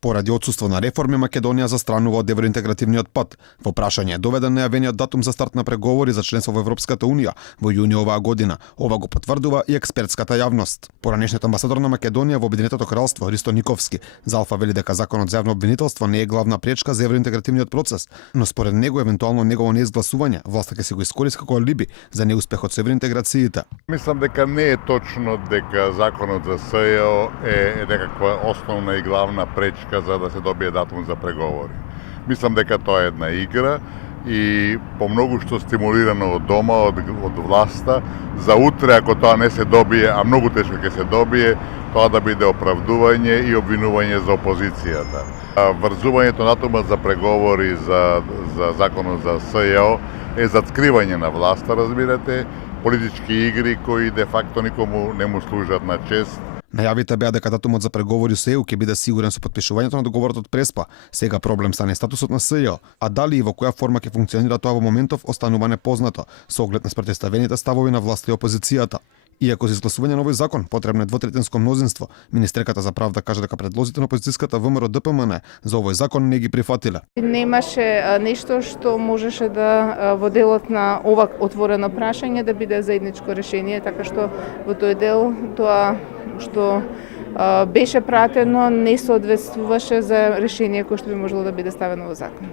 Поради отсуство на реформи, Македонија застранува од евроинтегративниот пат. Во прашање е доведен најавениот датум за старт на преговори за членство во Европската унија во јуни оваа година. Ова го потврдува и експертската јавност. Поранешниот амбасадор на Македонија во Обединетото кралство Ристо Никовски за Алфа вели дека законот за јавно обвинителство не е главна пречка за евроинтегративниот процес, но според него евентуално негово неизгласување власта ќе се го искористи како алиби за неуспехот со евроинтеграциите. Мислам дека не е точно дека законот за СЈО е некаква основна и главна пречка за да се добие датум за преговори. Мислам дека тоа е една игра и по многу што стимулирано од дома, од власта, за утре ако тоа не се добие, а многу тешко ќе се добие, тоа да биде оправдување и обвинување за опозицијата. Врзувањето датумот за преговори за законот за СЈО е заткривање на власта, разбирате, политички игри кои де факто никому не му служат на чест. Најавите беа дека датумот за преговори со ЕУ ќе биде сигурен со потпишувањето на договорот од Преспа. Сега проблем стане статусот на СЈО, а дали и во која форма ќе функционира тоа во моментов останува непознато, со оглед на спротивставените ставови на власта и опозицијата. Иако за изгласување на овој закон потребно е двотретинско мнозинство, министерката за правда кажа дека предлозите на опозицијската ВМРО ДПМН за овој закон не ги прифатиле. Немаше нешто што можеше да во делот на ова отворено прашање да биде заедничко решение, така што во тој дел тоа што беше пратено не соодветствуваше за решение кое што би можело да биде ставено во закон.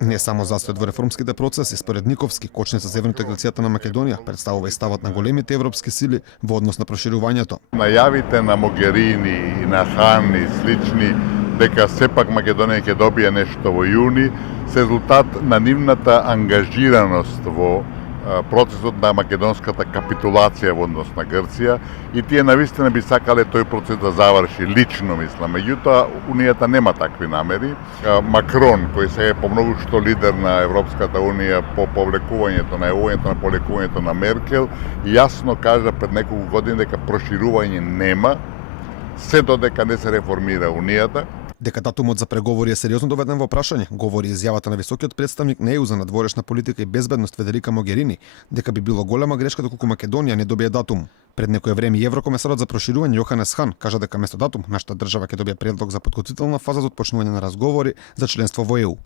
Не само застојот во реформските процеси, според Никовски, кочница за евроинтеграцијата на Македонија представува и ставот на големите европски сили во однос на проширувањето. Најавите на Могерини и на Хан и слични дека сепак Македонија ќе добие нешто во јуни, се резултат на нивната ангажираност во процесот на македонската капитулација во однос на Грција и тие навистина би сакале тој процес да заврши лично, мислам. Меѓутоа, Унијата нема такви намери. Макрон, кој се е помногу што лидер на Европската Унија по повлекувањето на повлекувањето на Меркел, јасно кажа пред неколку години дека проширување нема, се додека не се реформира Унијата. Дека датумот за преговори е сериозно доведен во прашање, говори изјавата на високиот представник на ЕУ за надворешна политика и безбедност Федерика Могерини, дека би било голема грешка доколку Македонија не добие датум. Пред некое време и еврокомесарот за проширување Јоханес Хан кажа дека место датум нашата држава ќе добие предлог за подготвителна фаза за отпочнување на разговори за членство во ЕУ.